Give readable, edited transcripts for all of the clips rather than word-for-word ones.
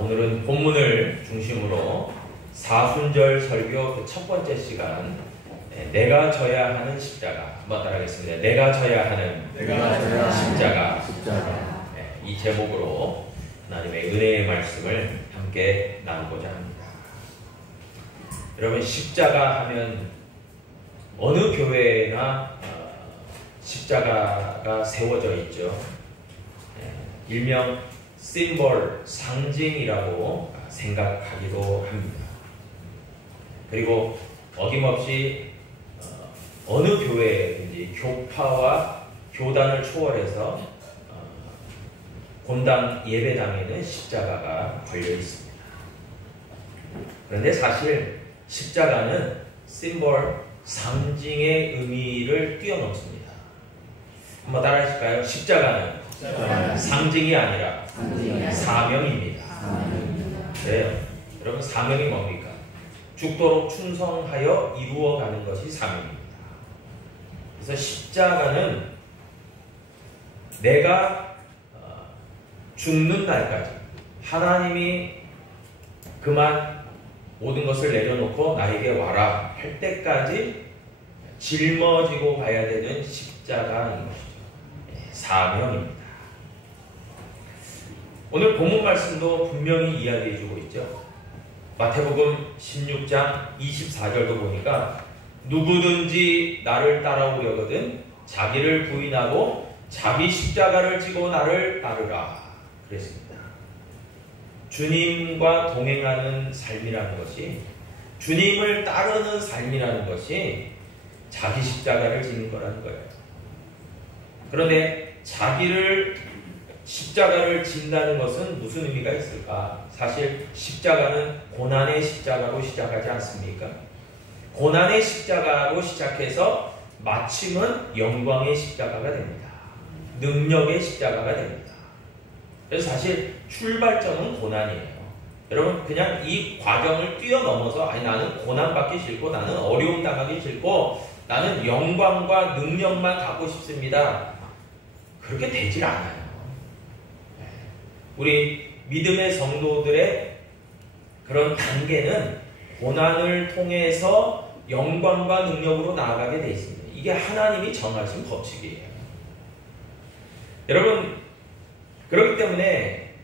오늘은 본문을 중심으로 사순절 설교 그 첫 번째 시간, 내가 져야 하는 십자가 한번 따라하겠습니다. 내가 져야 하는 십자가. 이 제목으로 하나님의 은혜의 말씀을 함께 나누고자 합니다. 여러분, 십자가 하면 어느 교회나 십자가가 세워져 있죠. 일명 심볼, 상징이라고 생각하기도 합니다. 그리고 어김없이 어느 교회든지 교파와 교단을 초월해서 본당 예배당에는 십자가가 걸려 있습니다. 그런데 사실 십자가는 심볼, 상징의 의미를 뛰어넘습니다. 한번 따라하실까요? 십자가는 상징이 아니라 사명입니다. 네, 여러분, 사명이 뭡니까? 죽도록 충성하여 이루어가는 것이 사명입니다. 그래서 십자가는 내가 죽는 날까지 하나님이 그만 모든 것을 내려놓고 나에게 와라 할 때까지 짊어지고 가야 되는 십자가인 것이죠. 사명입니다. 오늘 본문 말씀도 분명히 이야기해주고 있죠. 마태복음 16장 24절도 보니까 누구든지 나를 따라오려거든 자기를 부인하고 자기 십자가를 지고 나를 따르라 그랬습니다. 주님과 동행하는 삶이라는 것이, 주님을 따르는 삶이라는 것이 자기 십자가를 지는 거라는 거예요. 그런데 십자가를 진다는 것은 무슨 의미가 있을까? 사실 십자가는 고난의 십자가로 시작하지 않습니까? 고난의 십자가로 시작해서 마침은 영광의 십자가가 됩니다. 능력의 십자가가 됩니다. 그래서 사실 출발점은 고난이에요. 여러분, 그냥 이 과정을 뛰어넘어서 나는 고난받기 싫고 나는 어려움 당하기 싫고 나는 영광과 능력만 갖고 싶습니다. 그렇게 되질 않아요. 우리 믿음의 성도들의 그런 단계는 고난을 통해서 영광과 능력으로 나아가게 되어 있습니다. 이게 하나님이 정하신 법칙이에요. 여러분, 그렇기 때문에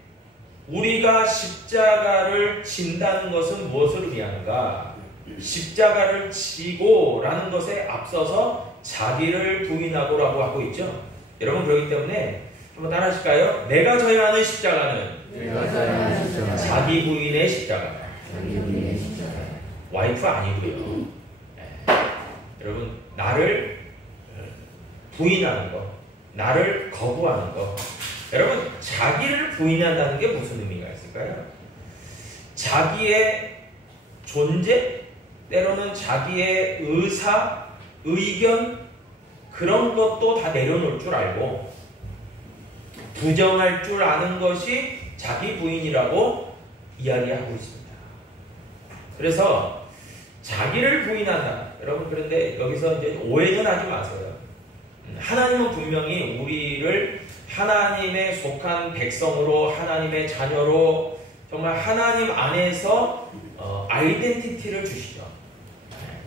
우리가 십자가를 진다는 것은 무엇을 위한가? 십자가를 지고라는 것에 앞서서 자기를 부인하고라고 하고 있죠. 여러분, 그렇기 때문에 한번 따라하실까요? 내가 져야 하는 십자가는 자기 부인의 십자가. 와이프 아니고요. 여러분, 나를 부인하는 것, 나를 거부하는 것. 여러분, 자기를 부인한다는 게 무슨 의미가 있을까요? 자기의 존재, 때로는 자기의 의사, 의견, 그런 것도 다 내려놓을 줄 알고 부정할 줄 아는 것이 자기 부인이라고 이야기하고 있습니다. 그래서 자기를 부인한다. 여러분, 그런데 여기서 이제 오해는 하지 마세요. 하나님은 분명히 우리를 하나님의 속한 백성으로, 하나님의 자녀로, 정말 하나님 안에서 아이덴티티를 주시죠.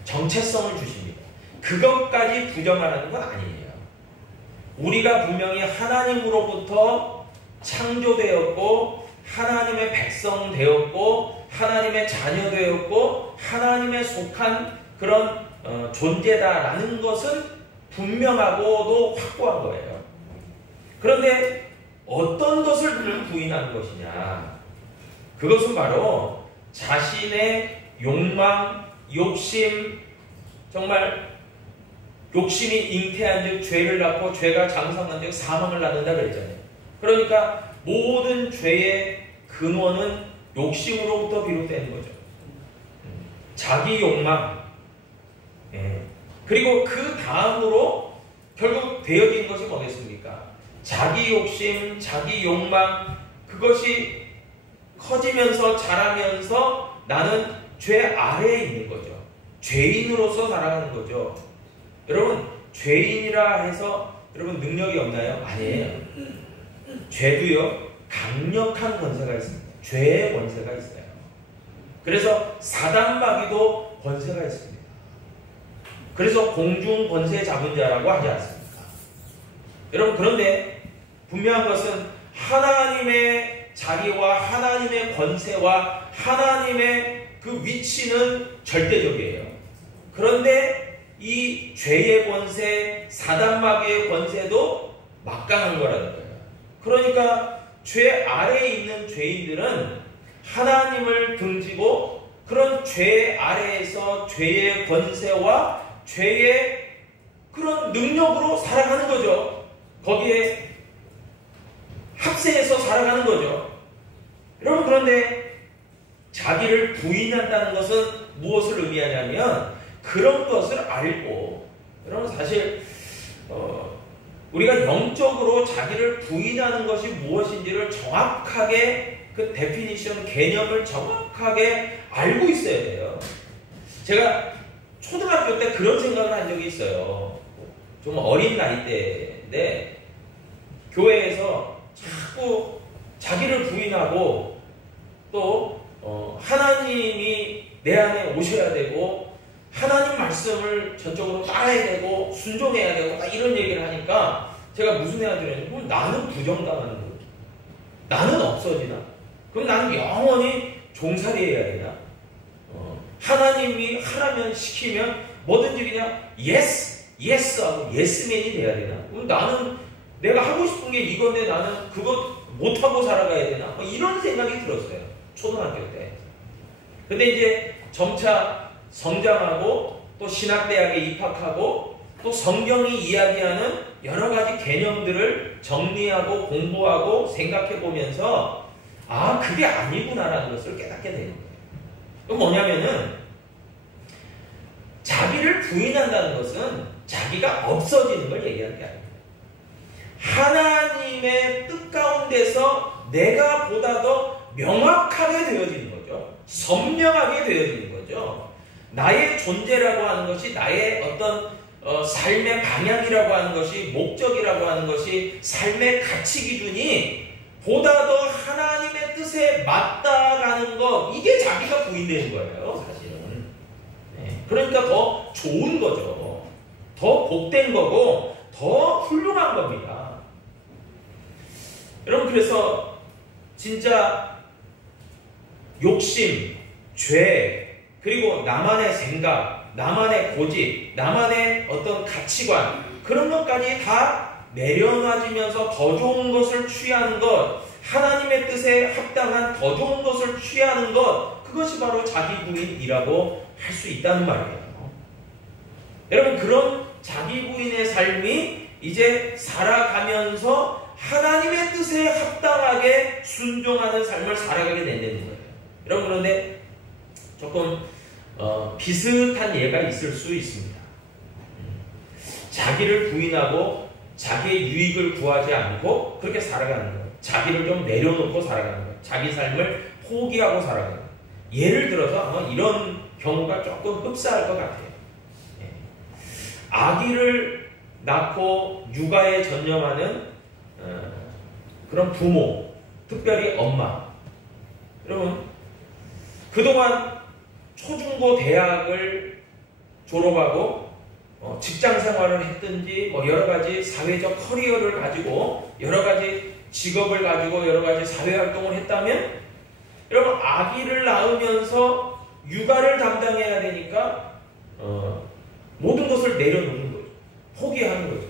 정체성을 주십니다. 그것까지 부정하라는 건 아니에요. 우리가 분명히 하나님으로부터 창조되었고 하나님의 백성 되었고 하나님의 자녀 되었고 하나님의 속한 그런 존재다라는 것은 분명하고도 확고한 거예요. 그런데 어떤 것을 부인하는 것이냐? 그것은 바로 자신의 욕망, 욕심, 정말 욕심이 잉태한 즉 죄를 낳고 죄가 장성한 즉 사망을 낳는다 그랬잖아요. 그러니까 모든 죄의 근원은 욕심으로부터 비롯되는 거죠. 자기 욕망. 그리고 그 다음으로 결국 되어진 것이 뭐겠습니까? 자기 욕심, 자기 욕망, 그것이 커지면서 자라면서 나는 죄 아래에 있는 거죠. 죄인으로서 살아가는 거죠. 여러분, 죄인이라 해서 여러분 능력이 없나요? 아니에요. 죄도요, 강력한 권세가 있습니다. 죄의 권세가 있어요. 그래서 사단마귀도 권세가 있습니다. 그래서 공중 권세 잡은 자라고 하지 않습니까? 여러분, 그런데 분명한 것은 하나님의 자리와 하나님의 권세와 하나님의 그 위치는 절대적이에요. 그런데 이 죄의 권세, 사단마귀의 권세도 막강한 거라는 거예요. 그러니까 죄 아래에 있는 죄인들은 하나님을 등지고 그런 죄 아래에서 죄의 권세와 죄의 그런 능력으로 살아가는 거죠. 거기에 합세해서 살아가는 거죠. 여러분, 그런데 자기를 부인한다는 것은 무엇을 의미하냐면 그런 것을 알고, 여러분 사실 우리가 영적으로 자기를 부인하는 것이 무엇인지를 정확하게 그 데피니션, 개념을 정확하게 알고 있어야 돼요. 제가 초등학교 때 그런 생각을 한 적이 있어요. 좀 어린 나이 때인데 교회에서 자꾸 자기를 부인하고 또 하나님이 내 안에 오셔야 되고 하나님 말씀을 전적으로 따라야 되고 순종해야 되고 막 이런 얘기를 하니까 제가 무슨 생각이 들었냐면 그럼 나는 부정당하는 거죠. 나는 없어지나? 그럼 나는 영원히 종살이해야 되나? 하나님이 하라면 시키면 뭐든지 그냥 yes 하고 예스맨이 돼야 되나? 그럼 나는 내가 하고 싶은 게 이건데 나는 그거 못하고 살아가야 되나? 뭐 이런 생각이 들었어요. 초등학교 때. 근데 이제 점차 성장하고 또 신학대학에 입학하고 또 성경이 이야기하는 여러 가지 개념들을 정리하고 공부하고 생각해 보면서 아, 그게 아니구나라는 것을 깨닫게 되는 거예요. 그건 뭐냐면은 자기를 부인한다는 것은 자기가 없어지는 걸 얘기하는 게 아닙니다. 하나님의 뜻 가운데서 내가 보다 더 명확하게 되어지는 거죠. 선명하게 되어지는 거죠. 나의 존재라고 하는 것이 나의 어떤 삶의 방향이라고 하는 것이 목적이라고 하는 것이 삶의 가치 기준이 보다 더 하나님의 뜻에 맞다가는 것, 이게 자기가 부인되는 거예요, 사실은. 네. 그러니까 더 좋은 거죠. 더 복된 거고 더 훌륭한 겁니다. 여러분, 그래서 진짜 욕심, 죄, 그리고 나만의 생각, 나만의 고집, 나만의 어떤 가치관, 그런 것까지 다 내려놔지면서 더 좋은 것을 취하는 것, 하나님의 뜻에 합당한 더 좋은 것을 취하는 것, 그것이 바로 자기 부인이라고 할 수 있다는 말이에요. 여러분, 그런 자기 부인의 삶이 이제 살아가면서 하나님의 뜻에 합당하게 순종하는 삶을 살아가게 된다는 거예요. 여러분, 그런데 조금 비슷한 예가 있을 수 있습니다. 자기를 부인하고 자기의 유익을 구하지 않고 그렇게 살아가는 거예요. 자기를 좀 내려놓고 살아가는 거예요. 자기 삶을 포기하고 살아가는 거예요. 예를 들어서 아마 이런 경우가 조금 흡사할 것 같아요. 아기를 낳고 육아에 전념하는 그런 부모, 특별히 엄마. 여러분, 그동안 초중고 대학을 졸업하고 직장 생활을 했든지 뭐 여러 가지 사회적 커리어를 가지고 여러 가지 직업을 가지고 여러 가지 사회 활동을 했다면 여러분, 아기를 낳으면서 육아를 담당해야 되니까 모든 것을 내려놓는 거죠. 포기하는 거죠.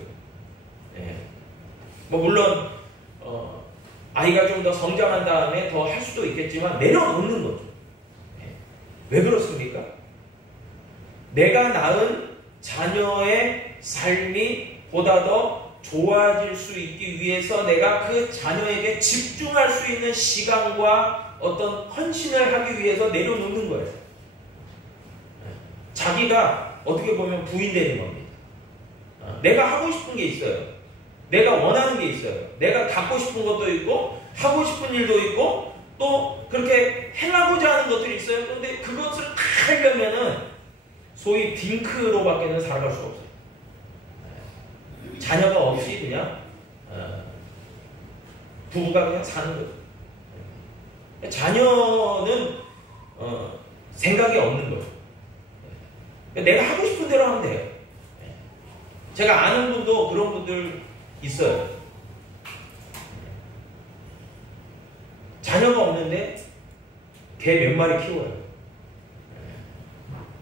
예. 뭐 물론 아이가 좀 더 성장한 다음에 더 할 수도 있겠지만 내려놓는 거죠. 예. 왜 그렇습니까? 내가 낳은 자녀의 삶이 보다 더 좋아질 수 있기 위해서 내가 그 자녀에게 집중할 수 있는 시간과 어떤 헌신을 하기 위해서 내려놓는 거예요. 자기가 어떻게 보면 부인되는 겁니다. 내가 하고 싶은 게 있어요. 내가 원하는 게 있어요. 내가 갖고 싶은 것도 있고 하고 싶은 일도 있고 또 그렇게 행하고자 하는 것들이 있어요. 그런데 그것을 다 하려면은 소위 딩크로밖에는 살아갈 수 없어요. 자녀가 없이 그냥 부부가 그냥 사는 거죠. 자녀는 생각이 없는 거예요. 내가 하고 싶은 대로 하면 돼요. 제가 아는 분도 그런 분들 있어요. 자녀가 없는데 개 몇 마리 키워요.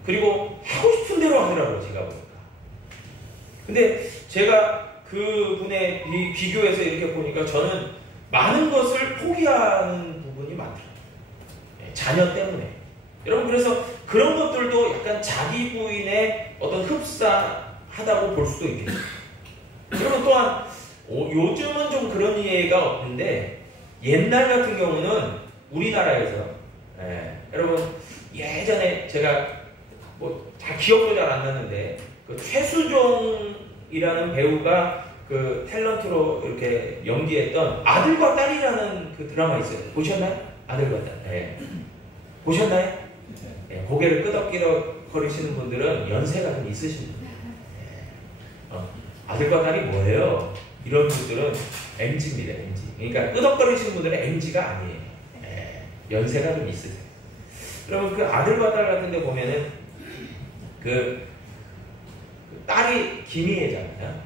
그리고 하고 싶은 대로 하더라고요, 제가 보니까. 근데 제가 그 분의 비교해서 이렇게 보니까 저는 많은 것을 포기하는 부분이 많더라고요. 자녀 때문에. 여러분, 그래서 그런 것들도 약간 자기 부인의 어떤 흡사하다고 볼 수도 있겠죠. 여러분, 또한 요즘은 좀 그런 이해가 없는데 옛날 같은 경우는 우리나라에서 여러분, 예전에 제가 뭐 다 기억도 잘 안 나는데 그 최수종이라는 배우가 그 탤런트로 이렇게 연기했던 아들과 딸이라는 그 드라마 있어요. 보셨나요? 아들과 딸. 보셨나요? 고개를 끄덕끄덕 거리시는 분들은 연세가 좀 있으신 분이에요. 아들과 딸이 뭐예요? 이런 분들은 MG입니다. MG. 그러니까 끄덕거리시는 분들은 MG가 아니에요. 연세가 좀 있으세요. 그러면 그 아들과 딸 같은 데 보면은 그 딸이 김희애잖아요.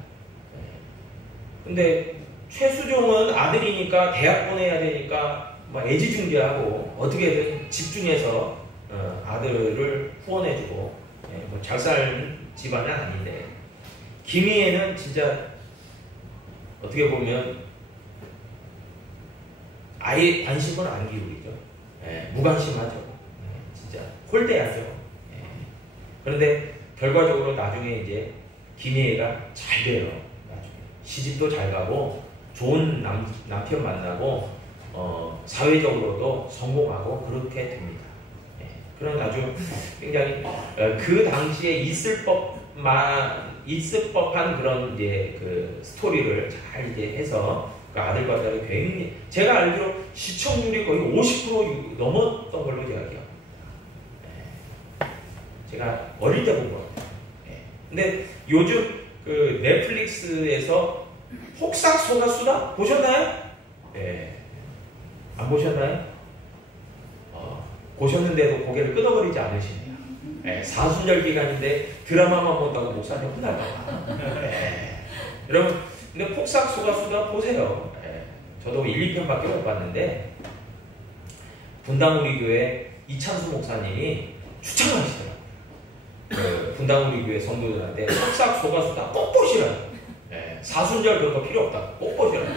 근데 최수종은 아들이니까 대학 보내야 되니까 막 애지중지하고 어떻게든 집중해서 아들을 후원해주고 뭐 잘 살 집안은 아닌데, 김희애는 진짜 어떻게 보면 아예 관심을 안 기울이죠. 무관심하죠. 진짜 홀대하죠. 그런데 결과적으로 나중에 이제 김희애가 잘 돼요. 나중에 시집도 잘 가고 좋은 남편 만나고 사회적으로도 성공하고 그렇게 됩니다. 그런 아주 굉장히 그 당시에 있을 법한 그런 이제 그 스토리를 잘 이제 해서 그 아들과 딸이 굉장히, 제가 알기로 시청률이 거의 50% 넘었던 걸로 제가 기억합니다. 제가 어릴 때 본 것 같아요. 근데 요즘 그 넷플릭스에서 폭삭소가수다 보셨나요? 안 보셨나요? 보셨는데도 고개를 끄덕거리지 않으시네요. 사순절 기간인데 드라마만 본다고 목사님 혼날까봐. 여러분, 근데 폭삭소가수다 보세요. 저도 1, 2편밖에 못 봤는데 분당 우리 교회 이창수 목사님이 추천하시더라고요. 그 분당 우리 교회 성도들한테 폭삭소가수다 꼭 보시라고. 사순절 그런 거 필요 없다. 꼭 보시라고.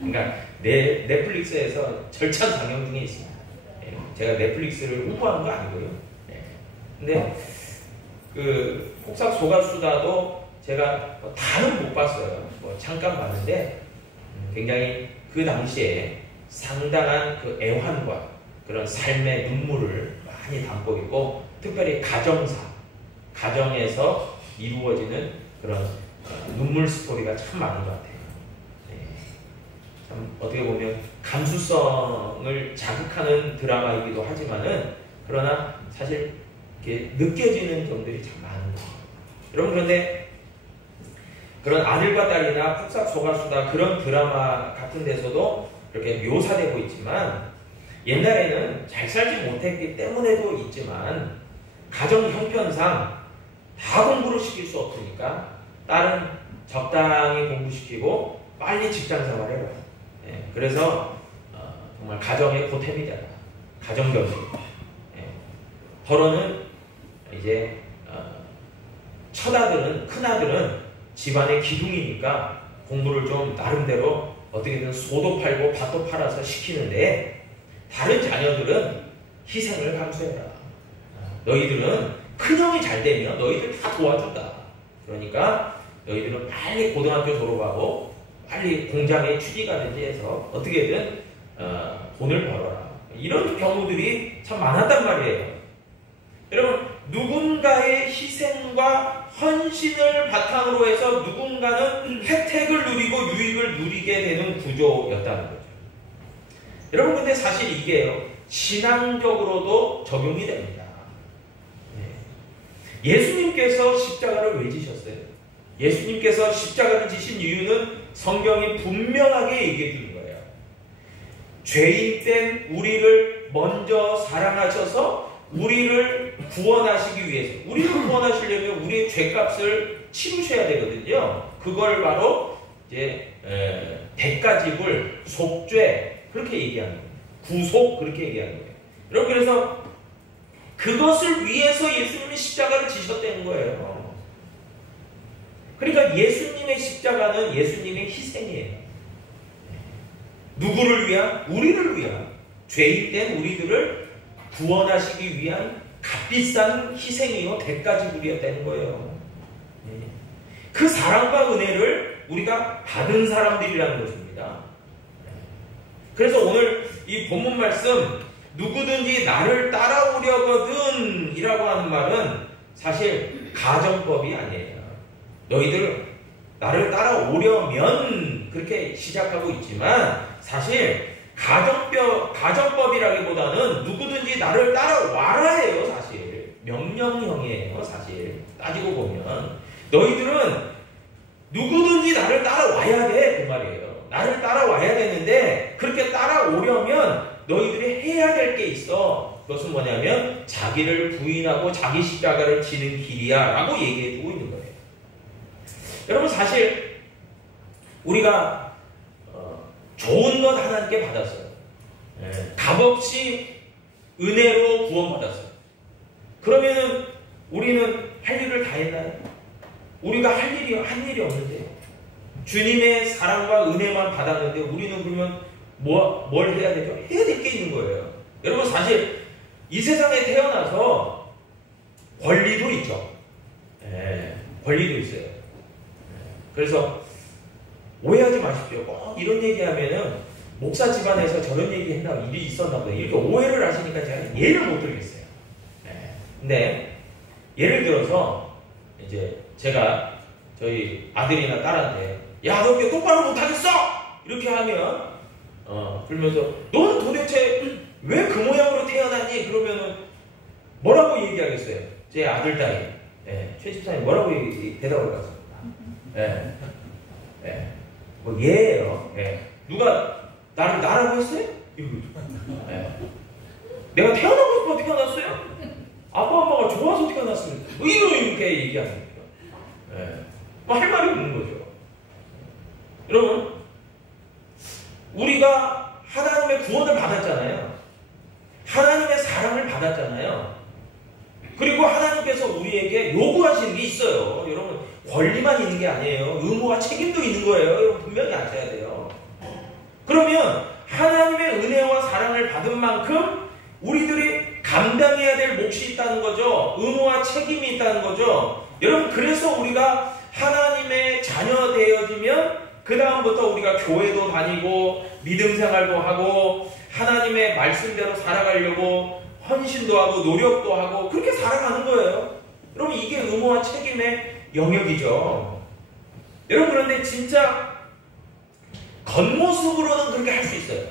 그러니까 넷플릭스에서 절찬 상영 중에 있습니다. 제가 넷플릭스를 홍보하는 거 아니고요. 근데 그 폭삭소가수다도 제가 다는 못 봤어요. 뭐 잠깐 봤는데 굉장히 그 당시에 상당한 그 애환과 그런 삶의 눈물을 많이 담고 있고, 특별히 가정에서 이루어지는 그런 눈물 스토리가 참 많은 것 같아요. 참 어떻게 보면 감수성을 자극하는 드라마이기도 하지만은, 그러나 사실 이렇게 느껴지는 점들이 참 많은 거예요. 여러분, 그런데 그런 아들과 딸이나 폭삭소가수다 그런 드라마 같은 데서도 이렇게 묘사되고 있지만, 옛날에는 잘 살지 못했기 때문에도 있지만 가정 형편상 다 공부를 시킬 수 없으니까 딸은 적당히 공부시키고 빨리 직장 생활해라. 그래서 정말 가정의 보탬이 되라. 가정경제. 더러는 이제 첫아들은, 큰아들은 집안의 기둥이니까 공부를 좀 나름대로 어떻게든 소도 팔고 밭도 팔아서 시키는데, 다른 자녀들은 희생을 감수해라. 너희들은 큰형이 잘 되면 너희들 다 도와준다. 그러니까 너희들은 빨리 고등학교 졸업하고 빨리 공장에 취직하든지 해서 어떻게든 돈을 벌어라. 이런 경우들이 참 많았단 말이에요. 여러분, 누군가의 희생과 헌신을 바탕으로 해서 누군가는 혜택을 누리고 유익을 누리게 되는 구조였다는 거죠. 여러분, 근데 사실 이게요, 신앙적으로도 적용이 됩니다. 예수님께서 십자가를 왜 지셨어요? 예수님께서 십자가를 지신 이유는 성경이 분명하게 얘기해 주는 거예요. 죄인된 우리를 먼저 사랑하셔서 우리를 구원하시기 위해서, 우리를 구원하시려면 우리의 죄값을 치르셔야 되거든요. 그걸 바로 이제 대가지불, 속죄 그렇게 얘기하는 거예요. 구속 그렇게 얘기하는 거예요. 여러분, 그래서 그것을 위해서 예수님이 십자가를 지셨다는 거예요. 그러니까 예수님의 십자가는 예수님의 희생이에요. 누구를 위한? 우리를 위한, 죄인된 우리들을 구원하시기 위한 값비싼 희생이요 대가지불이었다는 거예요. 그 사랑과 은혜를 우리가 받은 사람들이라는 것입니다. 그래서 오늘 이 본문 말씀, 누구든지 나를 따라오려거든 이라고 하는 말은 사실 가정법이 아니에요. 너희들 나를 따라오려면 그렇게 시작하고 있지만 사실 가정법이라기보다는 누구든지 나를 따라와라 해요. 사실 명령형이에요. 사실 따지고 보면 너희들은 누구든지 나를 따라와야 돼 그 말이에요. 나를 따라와야 되는데 그렇게 따라오려면 너희들이 해야 될 게 있어. 그것은 뭐냐면 자기를 부인하고 자기 십자가를 지는 길이야 라고 얘기해주고 있는 거예요. 여러분, 사실 우리가 좋은 것 하나님께 받았어요. 값없이 은혜로 구원받았어요. 그러면은 우리는 할 일을 다 했나요? 우리가 한 일이 없는데요. 주님의 사랑과 은혜만 받았는데 우리는 그러면 뭘 해야 되죠? 해야 될 게 있는 거예요. 여러분, 사실 이 세상에 태어나서 권리도 있죠. 권리도 있어요. 그래서 오해하지 마십시오. 꼭 이런 얘기하면은 목사 집안에서 저런 얘기 했나 일이 있었나 보다 이렇게 오해를 하시니까 제가 예를 못 들겠어요. 근데 예를 들어서 이제 제가 저희 아들이나 딸한테 야, 너 왜 똑바로 못하겠어? 이렇게 하면 그러면서 넌 도대체 왜 그 모양으로 태어났니? 그러면은 뭐라고 얘기하겠어요? 제 아들 딸이 최 집사님 뭐라고 대답을 하겠습니다. 뭐 예예요. 누가 나를 나라고 했어요? 내가 태어나고 싶어 태어났어요? 아빠 엄마가 좋아서 태어났어요. 뭐 이렇게 얘기하는 거예요. 뭐 할 말이 없는 거죠. 여러분, 우리가 하나님의 구원을 받았잖아요. 하나님의 사랑을 받았잖아요. 그리고 하나님께서 우리에게 요구하시는 게 있어요. 여러분, 권리만 있는 게 아니에요. 의무와 책임도 있는 거예요. 여러분, 분명히 아셔야 돼요. 그러면 하나님의 은혜와 사랑을 받은 만큼 우리들이 감당해야 될 몫이 있다는 거죠. 의무와 책임이 있다는 거죠. 여러분, 그래서 우리가 하나님의 자녀 되어지면 그 다음부터 우리가 교회도 다니고 믿음 생활도 하고 하나님의 말씀대로 살아가려고 헌신도 하고 노력도 하고 그렇게 살아가는 거예요. 여러분, 이게 의무와 책임의 영역이죠. 여러분, 그런데 진짜 겉모습으로는 그렇게 할 수 있어요.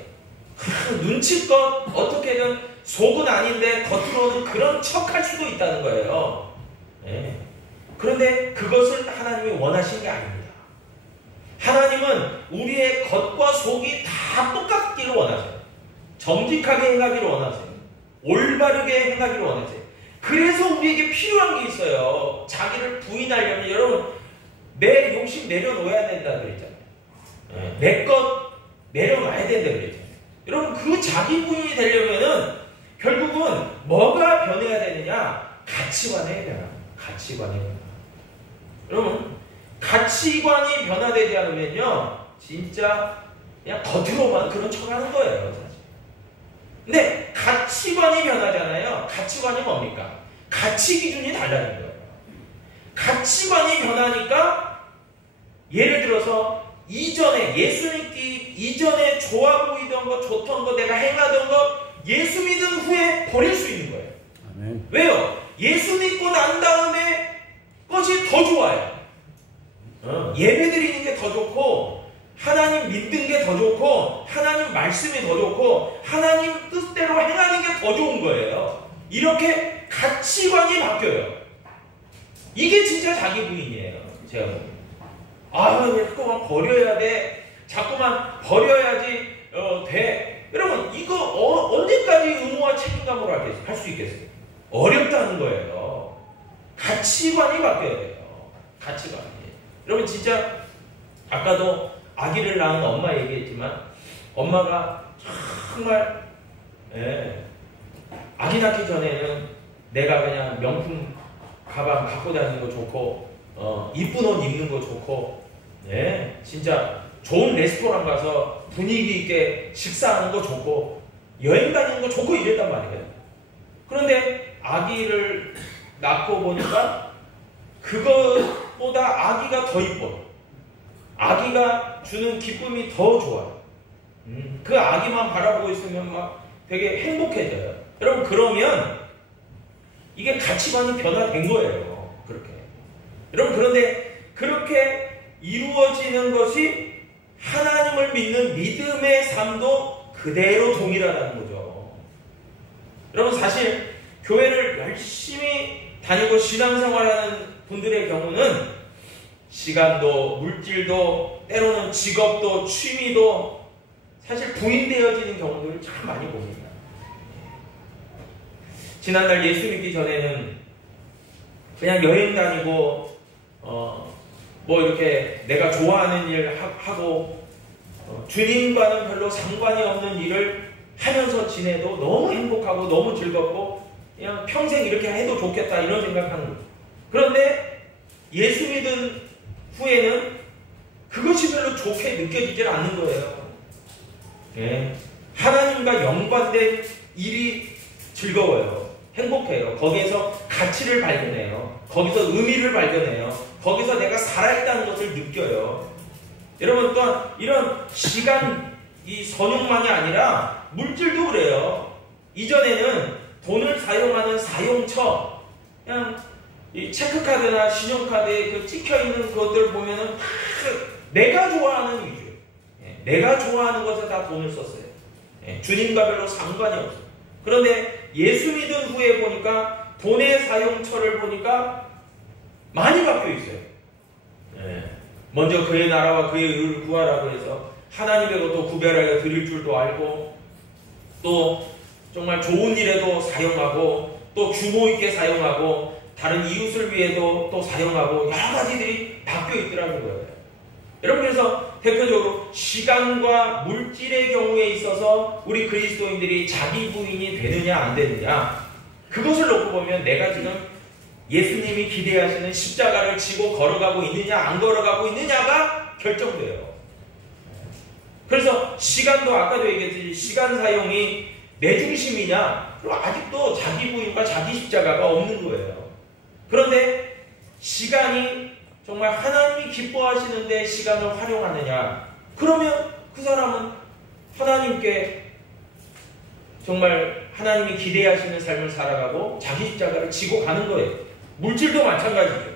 눈치껏 어떻게든 속은 아닌데 겉으로는 그런 척 할 수도 있다는 거예요. 그런데 그것을 하나님이 원하시는 게 아닙니다. 하나님은 우리의 겉과 속이 다 똑같기를 원하세요. 정직하게 행하기를 원하세요. 올바르게 행하기를 원하세요. 그래서 우리에게 필요한 게 있어요. 자기를 부인하려면 여러분, 내 욕심 내려놓아야 된다 그랬잖아요. 내 것 내려놔야 된다 그랬잖아요. 여러분, 그 자기 부인이 되려면은 결국은 뭐가 변해야 되느냐? 가치관에 변화. 가치관에 변화. 여러분, 가치관이 변화되지 않으면요, 진짜 그냥 겉으로만 그런 척 하는 거예요, 사실. 근데 가치관이 변하잖아요. 가치관이 뭡니까? 가치 기준이 달라진 거예요. 가치관이 변하니까 예를 들어서 이전에 예수 믿기 이전에 좋아 보이던 거, 좋던 거, 내가 행하던 거 예수 믿은 후에 버릴 수 있는 거예요. 아멘. 왜요? 예수 믿고 난 다음에 것이 더 좋아요. 예배 드리는 게 더 좋고 하나님 믿는 게 더 좋고 하나님 말씀이 더 좋고 하나님 뜻대로 행하는 게 더 좋은 거예요. 이렇게 가치관이 바뀌어요. 이게 진짜 자기 부인이에요. 제가 보기엔. 자꾸만 버려야 돼. 자꾸만 버려야지 돼. 여러분 이거 언제까지 의무와 책임감으로 할 수 있겠어요? 어렵다는 거예요. 가치관이 바뀌어야 돼요. 가치관이. 여러분 진짜 아까도 아기를 낳은 엄마 얘기했지만 엄마가 정말 아기 낳기 전에는 내가 그냥 명품 가방 갖고 다니는 거 좋고 이쁜 옷 입는 거 좋고 진짜 좋은 레스토랑 가서 분위기 있게 식사하는 거 좋고 여행 다니는 거 좋고 이랬단 말이에요. 그런데 아기를 낳고 보니까 그것보다 아기가 더 이뻐요. 아기가 주는 기쁨이 더 좋아요. 그 아기만 바라보고 있으면 막 되게 행복해져요. 여러분 그러면 이게 가치관이 변화된 거예요. 그렇게. 여러분 그런데 그렇게 이루어지는 것이 하나님을 믿는 믿음의 삶도 그대로 동일하다는 거죠. 여러분 사실 교회를 열심히 다니고 신앙생활하는 분들의 경우는 시간도 물질도 때로는 직업도 취미도 사실 부인되어지는 경우들을 참 많이 봅니다. 지난달 예수 믿기 전에는 그냥 여행 다니고 뭐 이렇게 내가 좋아하는 일 하고 주님과는 별로 상관이 없는 일을 하면서 지내도 너무 행복하고 너무 즐겁고 그냥 평생 이렇게 해도 좋겠다 이런 생각하는 거죠. 그런데 예수 믿은 후에는 그것이 별로 좋게 느껴지질 않는 거예요. 하나님과 연관된 일이 즐거워요. 행복해요. 거기에서 가치를 발견해요. 거기서 의미를 발견해요. 거기서 내가 살아있다는 것을 느껴요. 여러분 또한 이런 시간 이 선용만이 아니라 물질도 그래요. 이전에는 돈을 사용하는 사용처 그냥 이 체크카드나 신용카드에 그 찍혀있는 것들 보면은 내가 좋아하는 위주. 내가 좋아하는 것에 다 돈을 썼어요. 주님과 별로 상관이 없어요. 그런데 예수 믿은 후에 보니까 돈의 사용처를 보니까 많이 바뀌어 있어요. 먼저 그의 나라와 그의 의를 구하라고 해서 하나님의 것도 구별하여 드릴 줄도 알고 또 정말 좋은 일에도 사용하고 또 규모 있게 사용하고 다른 이웃을 위해도 또 사용하고 여러 가지들이 바뀌어 있더라는 거예요. 여러분 그래서 대표적으로 시간과 물질의 경우에 있어서 우리 그리스도인들이 자기 부인이 되느냐 안 되느냐 그것을 놓고 보면 내가 지금 예수님이 기대하시는 십자가를 지고 걸어가고 있느냐 안 걸어가고 있느냐가 결정돼요. 그래서 시간도 아까도 얘기했듯이 시간 사용이 내 중심이냐 그럼 아직도 자기 부인과 자기 십자가가 없는 거예요. 그런데 시간이 정말 하나님이 기뻐하시는데 시간을 활용하느냐 그러면 그 사람은 하나님께 정말 하나님이 기대하시는 삶을 살아가고 자기 십자가를 지고 가는 거예요. 물질도 마찬가지죠.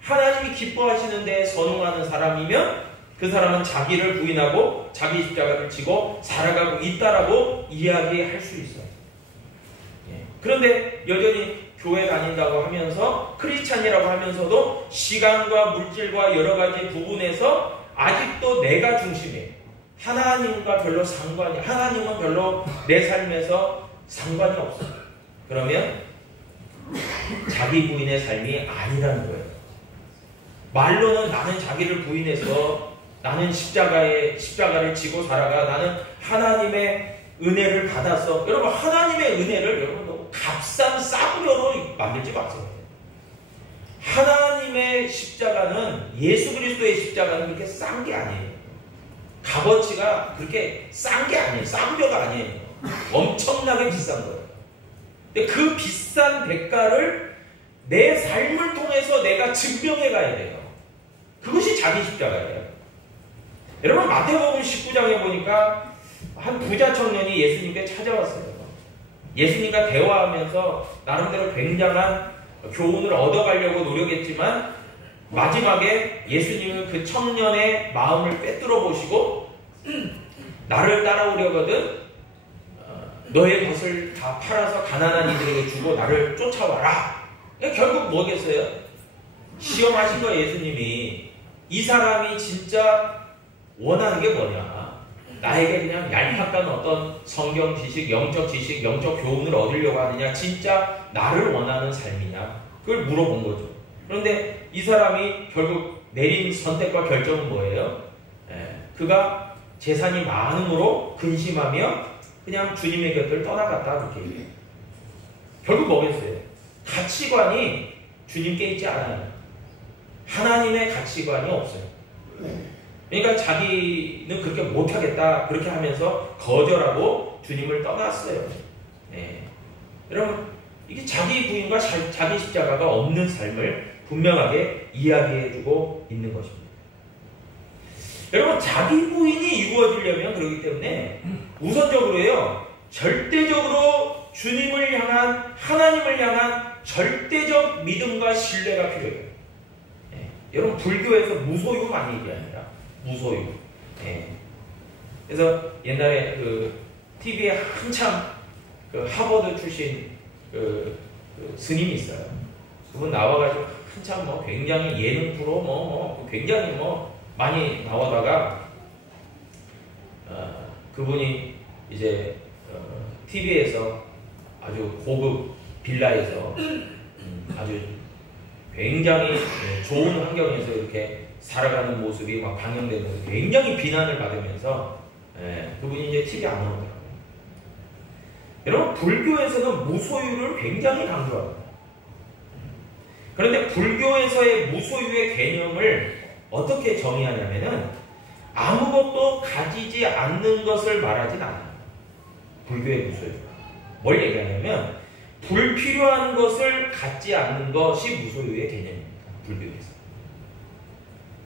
하나님이 기뻐하시는데 선용하는 사람이면 그 사람은 자기를 부인하고 자기 십자가를 지고 살아가고 있다라고 이야기할 수 있어요. 그런데 여전히 교회 다닌다고 하면서 크리스찬이라고 하면서도 시간과 물질과 여러 가지 부분에서 아직도 내가 중심이에요. 하나님과 별로 상관이 하나님은 별로 내 삶에서 상관이 없어요. 그러면 자기 부인의 삶이 아니라는 거예요. 말로는 나는 자기를 부인해서 나는 십자가를 지고 살아가 나는 하나님의 은혜를 받았어. 여러분 하나님의 은혜를 여러분 너무 값싼 싸구려로 만들지 마세요. 하나님의 십자가는 예수 그리스도의 십자가는 그렇게 싼 게 아니에요. 값어치가 그렇게 싼 게 아니에요. 싸구려가 아니에요. 엄청나게 비싼 거예요. 근데 그 비싼 대가를 내 삶을 통해서 내가 증명해 가야 돼요. 그것이 자기 십자가예요. 여러분 마태복음 19장에 보니까 한 부자 청년이 예수님께 찾아왔어요. 예수님과 대화하면서 나름대로 굉장한 교훈을 얻어가려고 노력했지만 마지막에 예수님은 그 청년의 마음을 빼뚫어 보시고 나를 따라오려거든 너의 것을 다 팔아서 가난한 이들에게 주고 나를 쫓아와라. 결국 뭐겠어요? 시험하신 거예요. 예수님이 이 사람이 진짜 원하는 게 뭐냐? 나에게 그냥 얄팍한 어떤 성경 지식, 영적 교훈을 얻으려고 하느냐, 진짜 나를 원하는 삶이냐, 그걸 물어본 거죠. 그런데 이 사람이 결국 내린 선택과 결정은 뭐예요? 그가 재산이 많음으로 근심하며 그냥 주님의 곁을 떠나갔다, 그렇게 얘기해요. 결국 뭐겠어요? 가치관이 주님께 있지 않아요. 하나님의 가치관이 없어요. 그러니까 자기는 그렇게 못하겠다, 그렇게 하면서 거절하고 주님을 떠났어요. 여러분, 이게 자기 부인과 자기 십자가가 없는 삶을 분명하게 이야기해주고 있는 것입니다. 여러분, 자기 부인이 이루어지려면 그렇기 때문에 우선적으로요, 절대적으로 주님을 향한, 하나님을 향한 절대적 믿음과 신뢰가 필요해요. 여러분, 불교에서 무소유 많이 얘기합니다. 무소유. 그래서 옛날에 그 TV에 한참 그 하버드 출신 그 스님이 있어요. 그분 나와가지고 한참 뭐 굉장히 예능 프로 굉장히 많이 나오다가 그분이 이제 TV에서 아주 고급 빌라에서 아주 굉장히 좋은 환경에서 이렇게 살아가는 모습이 막 방영되면서 굉장히 비난을 받으면서 그분이 이제 TV에 안 나오더라고요. 여러분, 불교에서는 무소유를 굉장히 강조합니다. 그런데 불교에서의 무소유의 개념을 어떻게 정의하냐면은 아무것도 가지지 않는 것을 말하진 않아요. 불교의 무소유가. 뭘 얘기하냐면 불필요한 것을 갖지 않는 것이 무소유의 개념입니다. 불교에서.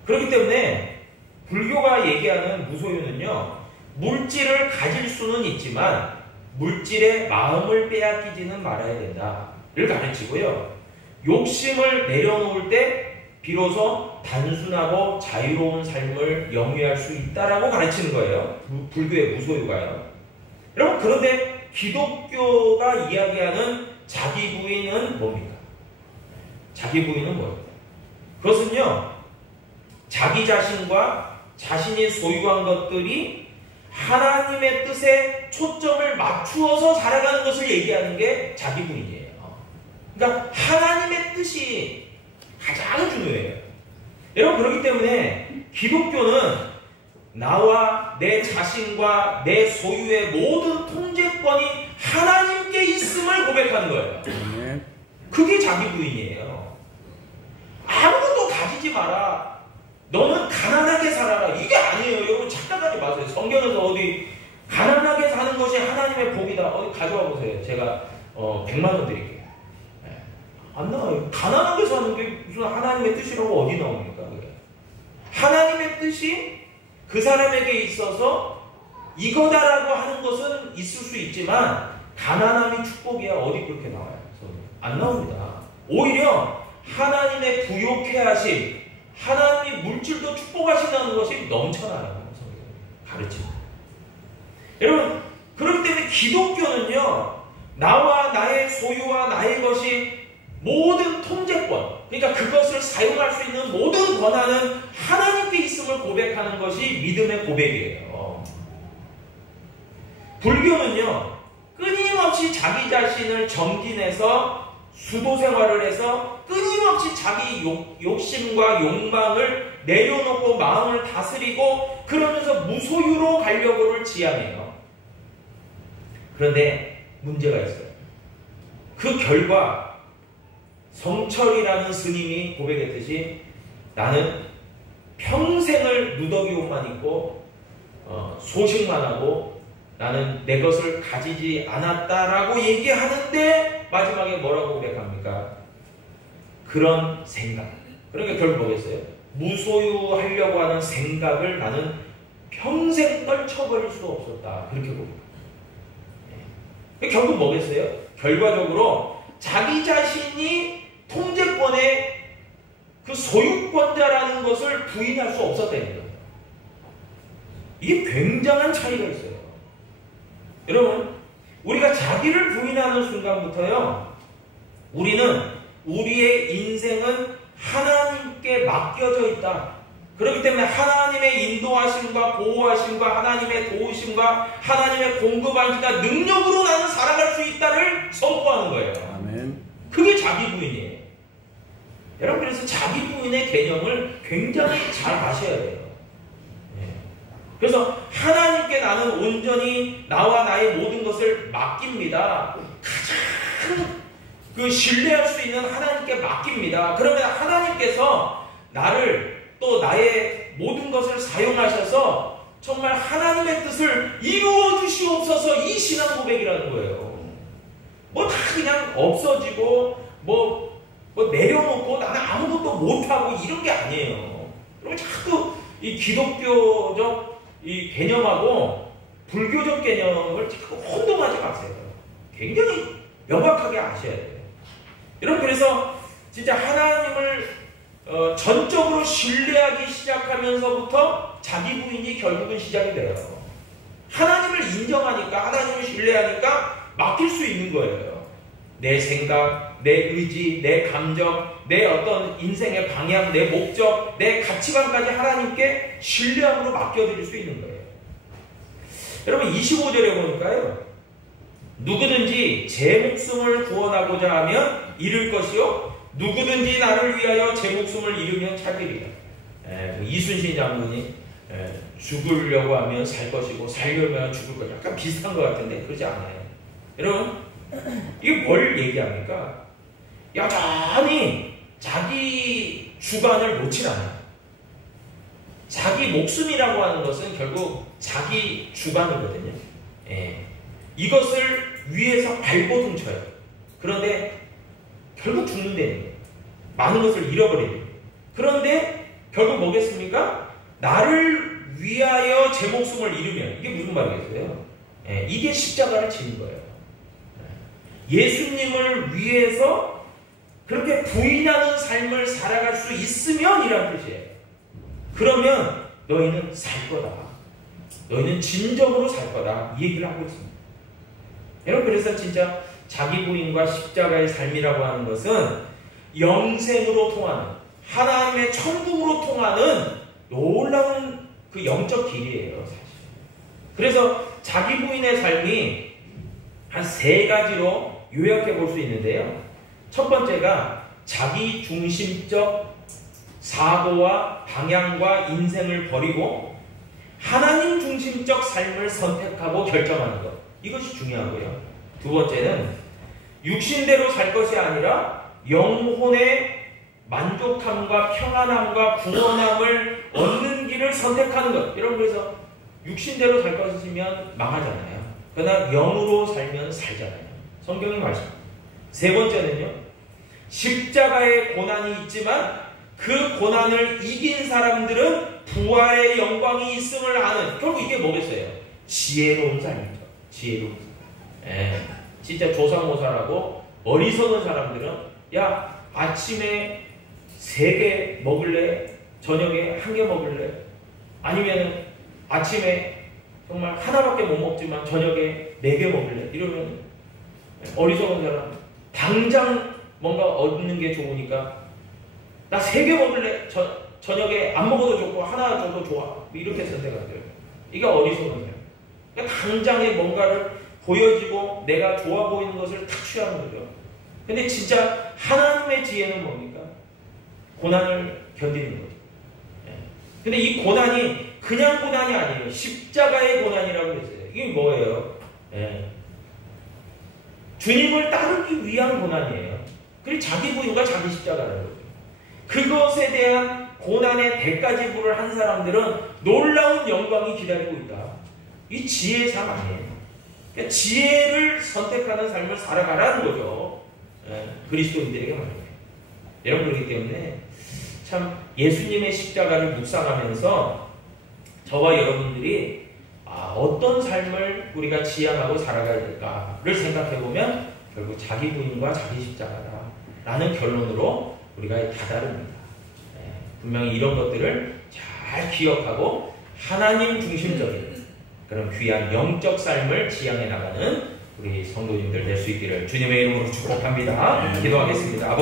그렇기 때문에 불교가 얘기하는 무소유는요, 물질을 가질 수는 있지만 물질의 마음을 빼앗기지는 말아야 된다를 가르치고요. 욕심을 내려놓을 때 비로소 단순하고 자유로운 삶을 영위할 수 있다라고 가르치는 거예요. 불교의 무소유가요. 여러분, 그런데 기독교가 이야기하는 자기 부인은 뭡니까? 자기 부인은 뭐예요? 그것은요, 자기 자신과 자신이 소유한 것들이 하나님의 뜻에 초점을 맞추어서 살아가는 것을 얘기하는 게 자기 부인이에요. 그러니까 하나님의 뜻이 가장 중요해요. 여러분, 그렇기 때문에 기독교는 나와 내 자신과 내 소유의 모든 통제권이 하나님께 있음을 고백하는 거예요. 그게 자기 부인이에요. 아무것도 가지지 마라. 너는 가난하게 살아라. 이게 아니에요. 여러분, 착각하지 마세요. 성경에서 어디 가난하게 사는 것이 하나님의 복이다. 어디 가져와 보세요. 제가 100만 원 드릴게요. 안 나와요. 가난하게 사는 게 무슨 하나님의 뜻이라고 어디 나옵니까? 그게. 하나님의 뜻이 그 사람에게 있어서 이거다라고 하는 것은 있을 수 있지만 가난함이 축복이야. 어디 그렇게 나와요? 안 나옵니다. 오히려 하나님의 부욕해 하심, 하나님이 물질도 축복하신다는 것이 넘쳐나요. 가르칩니다. 여러분, 그렇기 때문에 기독교는요, 나와 나의 소유와 나의 것이 모든 통제권, 그러니까 그것을 사용할 수 있는 모든 권한은 하나님께 있음을 고백하는 것이 믿음의 고백이에요. 불교는요, 끊임없이 자기 자신을 정진해서 수도 생활을 해서 끊임없이 자기 욕심과 욕망을 내려놓고 마음을 다스리고 그러면서 무소유로 가려고를 지향해요. 그런데 문제가 있어요. 그 결과 성철이라는 스님이 고백했듯이 나는 평생을 누더기 옷만 입고 소식만 하고 나는 내 것을 가지지 않았다라고 얘기하는데 마지막에 뭐라고 고백합니까? 그런 생각. 그러니까 결국 뭐겠어요? 무소유하려고 하는 생각을 나는 평생 떨쳐버릴 수 없었다. 그렇게 고백합니다. 결국 뭐겠어요? 결과적으로 자기 자신이 통제권의 그 소유권자라는 것을 부인할 수 없었다는 거예요. 이게 굉장한 차이가 있어요. 여러분, 우리가 자기를 부인하는 순간부터요, 우리는 우리의 인생은 하나님께 맡겨져 있다. 그렇기 때문에 하나님의 인도하심과 보호하심과 하나님의 도우심과 하나님의 공급하심과 능력으로 나는 살아갈 수 있다를 선포하는 거예요. 아멘. 그게 자기 부인이에요. 여러분, 그래서 자기 부인의 개념을 굉장히 잘 아셔야 돼요. 그래서 하나님께 나는 온전히 나와 나의 모든 것을 맡깁니다. 가장 신뢰할 수 있는 하나님께 맡깁니다. 그러면 하나님께서 나를 또 나의 모든 것을 사용하셔서 정말 하나님의 뜻을 이루어 주시옵소서, 이 신앙 고백이라는 거예요. 뭐 다 그냥 없어지고 뭐 내려놓고 나는 아무것도 못하고 이런 게 아니에요. 그러면 자꾸 이 기독교적 이 개념하고 불교적 개념을 자꾸 혼동하지 마세요. 굉장히 명확하게 아셔야 돼요. 여러분, 그래서 진짜 하나님을 전적으로 신뢰하기 시작하면서부터 자기 부인이 결국은 시작이 돼요. 하나님을 인정하니까, 하나님을 신뢰하니까 맡길 수 있는 거예요. 내 생각, 내 의지, 내 감정, 내 어떤 인생의 방향, 내 목적, 내 가치관까지 하나님께 신뢰함으로 맡겨드릴 수 있는 거예요. 여러분, 25절에 보니까요, 누구든지 제 목숨을 구원하고자 하면 잃을 것이요, 누구든지 나를 위하여 제 목숨을 잃으면 찾으리라. 이순신 장군이 죽으려고 하면 살 것이고 살려면 하면 죽을 것이고, 약간 비슷한 것 같은데 그러지 않아요. 여러분, 이게 뭘 얘기합니까? 여전히 자기 주관을 놓지 않아요. 자기 목숨이라고 하는 것은 결국 자기 주관이거든요. 이것을 위해서 발버둥 쳐요. 그런데 결국 죽는다는 거예요. 많은 것을 잃어버리는. 그런데 결국 뭐겠습니까? 나를 위하여 제 목숨을 잃으면, 이게 무슨 말이겠어요? 이게 십자가를 지는 거예요. 예수님을 위해서 그렇게 부인하는 삶을 살아갈 수 있으면 이란 뜻이에요. 그러면 너희는 살 거다. 너희는 진정으로 살 거다. 이 얘기를 하고 있습니다. 여러분, 그래서 진짜 자기 부인과 십자가의 삶이라고 하는 것은 영생으로 통하는, 하나님의 천국으로 통하는 놀라운 그 영적 길이에요, 사실. 그래서 자기 부인의 삶이 한 3가지로 요약해 볼 수 있는데요. 첫 번째가 자기 중심적 사고와 방향과 인생을 버리고 하나님 중심적 삶을 선택하고 결정하는 것. 이것이 중요하고요. 두 번째는 육신대로 살 것이 아니라 영혼의 만족함과 평안함과 구원함을 얻는 길을 선택하는 것. 여러분, 그래서 육신대로 살 것이면 망하잖아요. 그러나 영으로 살면 살잖아요. 성경이 말씀합니다. 세 번째는요, 십자가의 고난이 있지만 그 고난을 이긴 사람들은 부활의 영광이 있음을 아는, 결국 이게 뭐겠어요? 지혜로운 삶이죠. 지혜로운 삶. 진짜 조상모사라고 어리석은 사람들은, 야, 아침에 3개 먹을래? 저녁에 1개 먹을래? 아니면 아침에 정말 하나밖에 못 먹지만 저녁에 4개 먹을래? 이러면 어리석은 사람, 당장 뭔가 얻는 게 좋으니까 나 3개 먹을래? 저녁에 안 먹어도 좋고 하나 줘도 좋아. 이렇게 선택하세요. 이게 어리석은 사람. 그러니까 당장에 뭔가를 보여지고 내가 좋아 보이는 것을 탁 취하는 거죠. 근데 진짜 하나님의 지혜는 뭡니까? 고난을 견디는 거죠. 근데 이 고난이 그냥 고난이 아니에요. 십자가의 고난이라고 했어요. 이게 뭐예요? 주님을 따르기 위한 고난이에요. 그리고 자기 부인과 자기 십자가라는 거죠. 그것에 대한 고난의 대가 지불을 한 사람들은 놀라운 영광이 기다리고 있다. 이 지혜의 삶 아니에요. 그러니까 지혜를 선택하는 삶을 살아가라는 거죠. 그리스도인들에게 말이에요. 여러분, 그렇기 때문에 참 예수님의 십자가를 묵상하면서 저와 여러분들이 어떤 삶을 우리가 지향하고 살아가야 될까를 생각해보면 결국 자기 부인과 자기 십자가다라는 결론으로 우리가 다다릅니다. 분명히 이런 것들을 잘 기억하고 하나님 중심적인 그런 귀한 영적 삶을 지향해 나가는 우리 성도님들 될 수 있기를 주님의 이름으로 축복합니다. 기도하겠습니다. 아버지